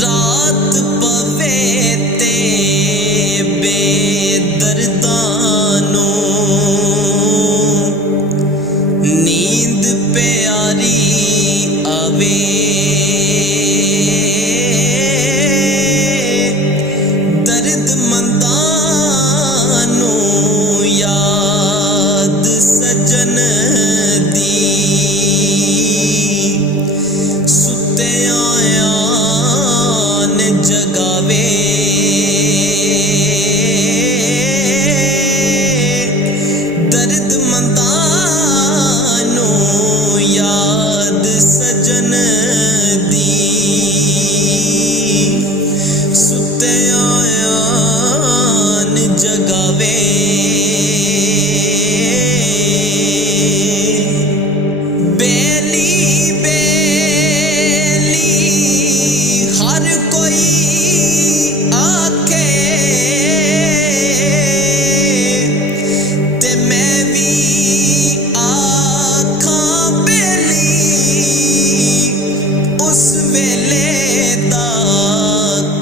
रात पवे ते बेदर्दां नूं नींद प्यारी आवे। दर्दमंदां नूं याद सजन दी सुत्तियां जगावे। दर्दमंदां नूं याद सजन दी सुत्तियां जगावे।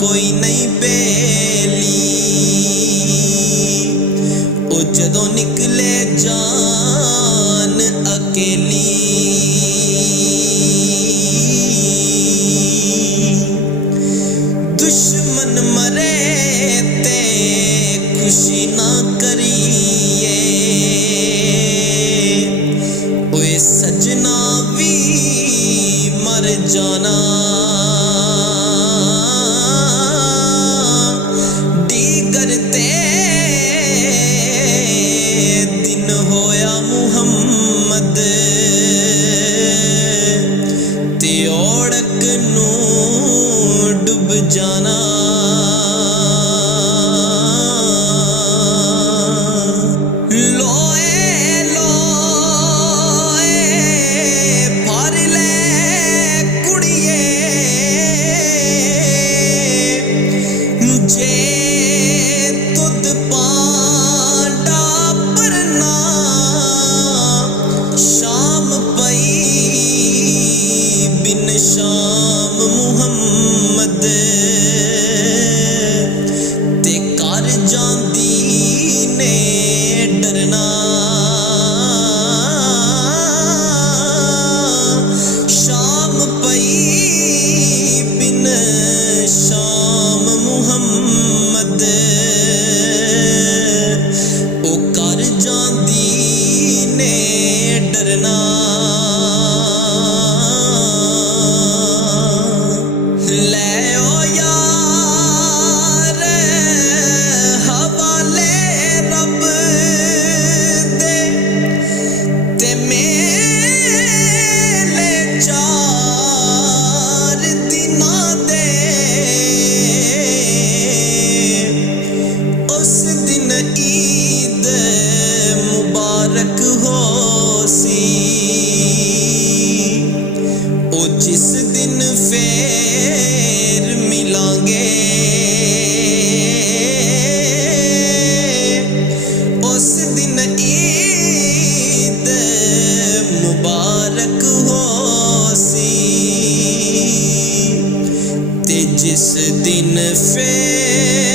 कोई नहीं बेली ओ जदों निकले जान अकेली। दुश्मन मरे ते खुशी ना करिए ओए सजना भी मर जाना। मुहम्मद ते ओढ़क नूं डुब जाना। लोए लोए भर ले कुड़िए जे तुद पांडा परना। शाम पई बिन शाम मुहम्मद ते कर जांदी ने डरना। शाम पई बिन शाम मुहम्मद ओ कर जांदी ने डरना। ले ओ यार हवाले रब दे ते मेले 4 दिनां दे। उस दिन ईद मुबारक हो सी ओ जिस दिन फेर मिलांगे। उस दिन ईद मुबारक हो सी ते जिस दिन फेर